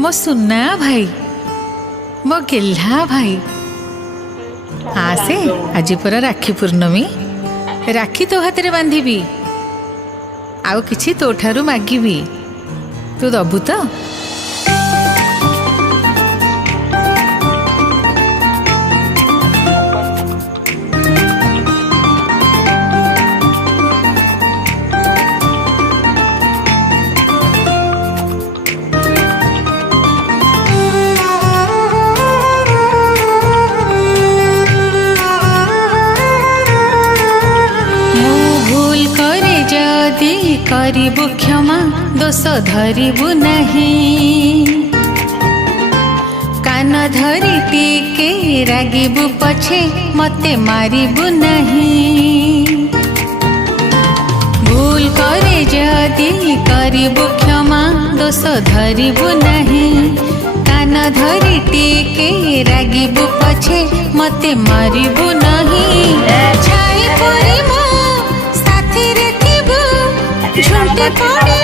मो सुना भाई, मो गेल्हा भाई, आसे आज पूरा राखी पूर्णमी, राखी तो हाथ रे बांधिबी, आउ किछि तो ठारू मागिबी, तू दबु तो? करिबु क्षमा दोष धरिबु नहीं, कान धरी टिके रागिबु पछे मते मारिबु नहीं। भूल करे जदि करिबु क्षमा दोष धरिबु नहीं, कान धरी टिके रागिबु पछे मते मारिबु नहीं। छाई परी मो साथी रे थिबु झुंटे पड़ी